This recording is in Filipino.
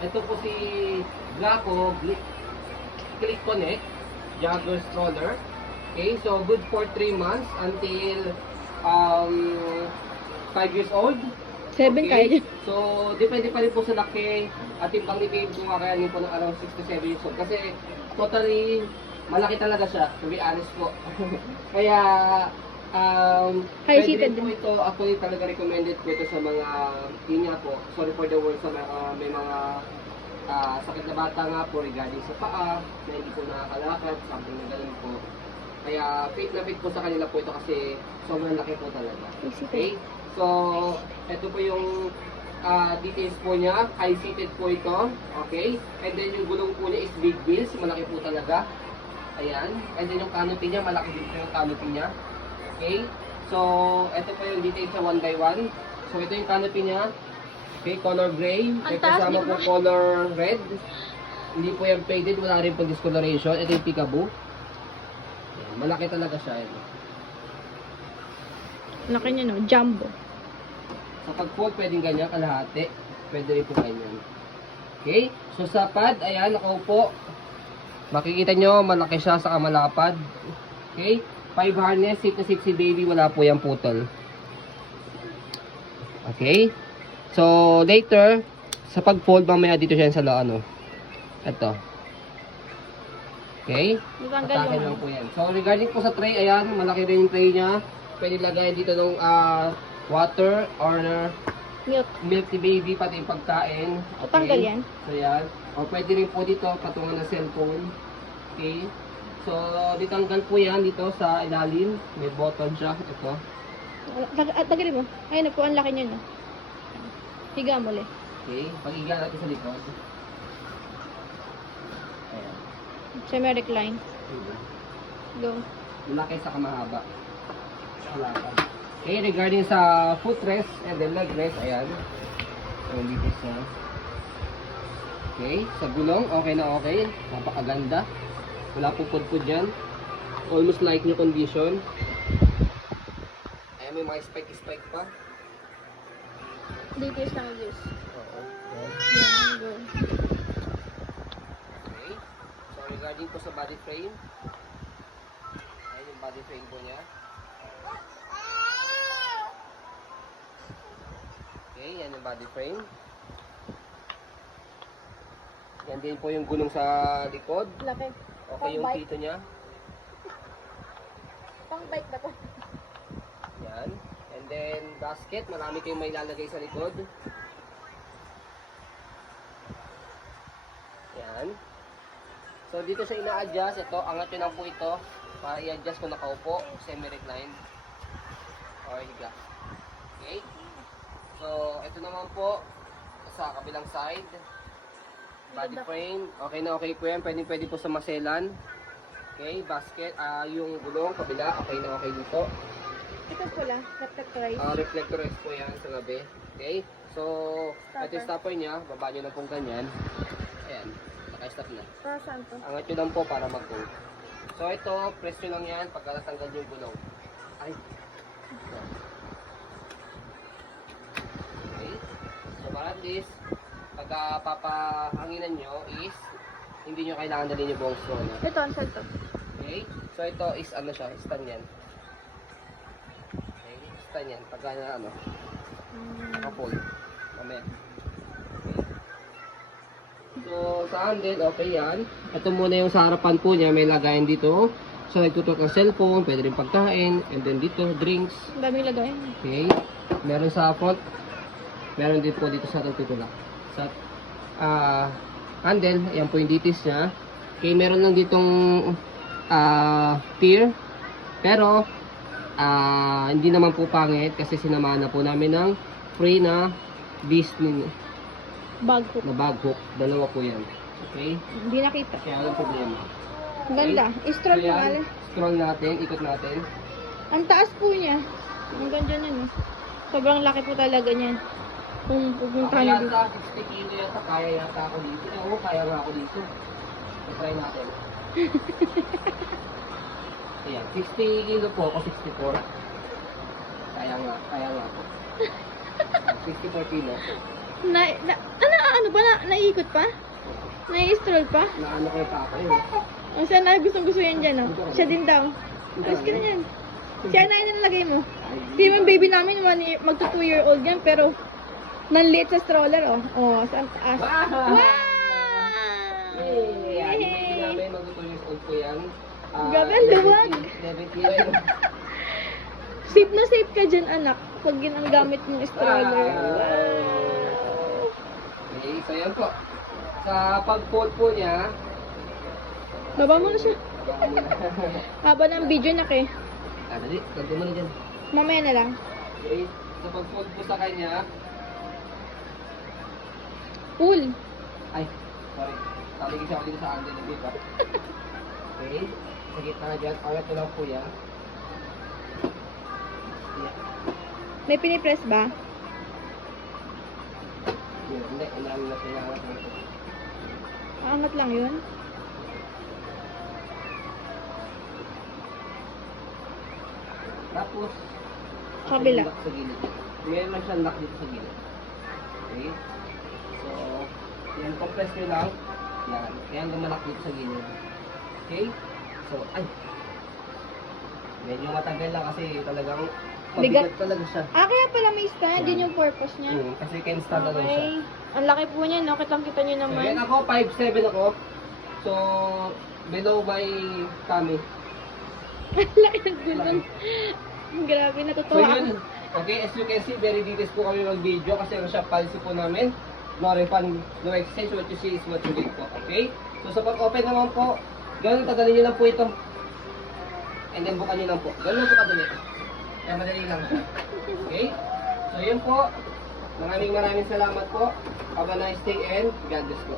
ito po si Graco Click Connect Jogger Stroller. Okay, so good for 3 months until 5 years old. 7 kaya dyan. So, depende pa rin po sa laki at timbang ni babe kung kakayanin po ng around 6 to 7 years old. Kasi totally malaki talaga siya, to be honest po. Kaya, High-seated pwede rin po din. ito, actually talaga recommended po ito sa mga, yun nga po, sorry for the word, sa mga, may mga sakit na bata nga po regarding sa paa, na hindi po nakakalakad, something na ganun po. Kaya fit na fit po sa kanila po ito kasi sobrang laki po talaga. Okay? So, ito po yung details po niya. High-seated po ito. Okay? And then yung gulong po niya is big wheels. Malaki po talaga. Ayan. And then yung canopy niya, malaki din po yung canopy niya. Okay? So, ito po yung details niya 1 by 1. So, ito yung canopy niya. Okay, color gray. May kasama po color red. Hindi po yung faded. Wala rin po discoloration. Ito yung peekaboo. Ayan, malaki talaga siya. Ito. Laki niya no, jumbo. Sa pag-fold, pwedeng ganyan, kalahati. Pwede rin po ganyan. Okay? So, sa pad, ayan, nakaupo. Makikita nyo, malaki siya sa kamalapad. Okay? 5 harness, safe na safe si baby, wala po yung putol. Okay? So, later, sa pag-fold, mamaya dito siya sa ano. Ito. Okay? Atake lang po yan. So, regarding po sa tray, ayan, malaki rin yung tray niya. Pwede lagay dito ng water or milk ni baby, pati yung pagkain. Okay. Tanggal yan? So, yan. O pwede rin po dito, patungan ng cellphone. Okay. So, ditanggal po yan dito sa ilalim. May button siya. Ito. Tagalin mo. Ayun na po, ang laki niya no. Higa mo ulit. Okay. Pag-iga natin sa likod. Ayan. Semi-recline. Go. Malaki sa kamahaba. Okay, regarding sa footrest and then leg rest, ayan. So, dito sa okay, sa gulong, okay na okay. Napakaganda. Wala po pudpud dyan. Almost like new condition. Ayan, may mga spike pa. Details lang use. Oo. Yan, go. Okay. So, regarding po sa body frame, ayan yung body frame po niya. Okay, yan yung body frame. Yan din po yung gulong sa likod. Laki. Okay yung pito niya. Pang bike na po. Yan. And then basket, marami kayong may lalagay sa likod. Yan. So dito sa ina-adjust, ito, angat nyo lang po ito para i-adjust kung nakaupo, semi-recline or higa. Okay? So, ito naman po sa kabilang side. Body frame, okay na okay po yan. Pwede po sa maselan. Okay, basket, yung gulong, kabila, okay na okay dito. Ito pula, reflectorize. Reflectorize po yan sa gabi. Okay, so, ito yung stopper niya. Baba nyo na pong ganyan. Ayan, naka-stop na. Para saan to? Angat nyo lang po para mag-go. So, ito, press nyo lang yan pagka natanggal yung gulong. Ay. Okay, so para at least, pagka papahanginan nyo is hindi nyo kailangan dalhin yung buong stroller. Ito, ang saan to? Okay? So ito is ano siya, stand yan. Okay? Stand yan. Pagka na ano, naka-fold. Mamaya. Okay. So sa handle, okay yan. Ito muna yung sa harapan po niya, may lagayan dito. So nagtutok ng cellphone, pwede rin pagkain. And then dito, drinks. Ang daming lagay. Okay? Meron sa front. Meron din po dito sa tutulak. Sa handle, ayan po yung details niya. Okay, meron lang ditong tier. Pero hindi naman po pangit kasi sinamahan na po namin ng free na Disney Bag hook. na bag hook. Dalawa po yan. Okay? Hindi nakita. Kaya walang problema. Ang ganda. Stroll So, mo yan, ale. scroll natin, ikot natin. Ang taas po niya. Ang ganda niyan eh. Sobrang laki po talaga niyan. Kung pupunta Kaya na dito. yata 60 kilo yata, kaya yata ako dito. Oo, kaya nga ako dito. I-try natin. Ayan, 60 kilo po ako, 64. Kaya nga ako. 64 kilo. Ano ano pa na, naiikot pa? Nai-stroll pa? Naano ko yung papa yun. O siya na gustong-gusto yan dyan, oh. Siya din daw. Alas ka na yan. Siya na yun nalagay mo. Hindi yung baby namin, magto 2-year-old yan, pero nanliit sa stroller, oh. Oh, sa taas. Wow! Wow! Yay! Yan, yung baby Yay! namin, mag-2 years old po yan. Grabe, ang luwag. 11 kilo. Safe na safe ka dyan, anak. Pag yun ang gamit ng stroller. Wow! Wow! Okay, so yan po. Sa pag-fold po niya, Baba mo na siya. baka muna. Haba ng video na kay. Dali, ganto mo na dyan. Mamaya na lang. Okay, sa pag-fold po sa kanya, Pool. ay, sorry. Tali kasi ako dito sa angle ng dito. Okay, sa gitna dyan, angat ko lang po yan. Yeah. May pinipress ba? Yun, hindi, inamin na sinangat mo ito. Aangat lang yun. Tapos, Kabila. may lock sa gilid. Meron lang siyang lock dito sa gilid. Okay? So, yan, compress nyo lang. Yan, kaya lumalak dito sa gilid. Okay? So, ay! Medyo matagal lang kasi talagang Bigat. mabigat talaga siya. Ah, kaya pala may stand. Yun yung purpose niya. Kasi can stand na lang siya. Okay. Ang laki po niya, no? Kitang-kita niyo So, naman. yan ako, 5'7 ako. So, below my tummy. Ang laki ng gulong. Grabe, So natutuwa ako. yun, okay, as you can see, very details po kami mag-video kasi ang shop policy po namin, no refund, no exchange, what you see is what you get po, okay? So sa pag-open naman po, ganun kadali nyo lang po ito. And then bukan nyo lang po. Ganun po kadali. Kaya madali lang siya. Okay? So yun po, maraming salamat po. Have a nice day and God bless po.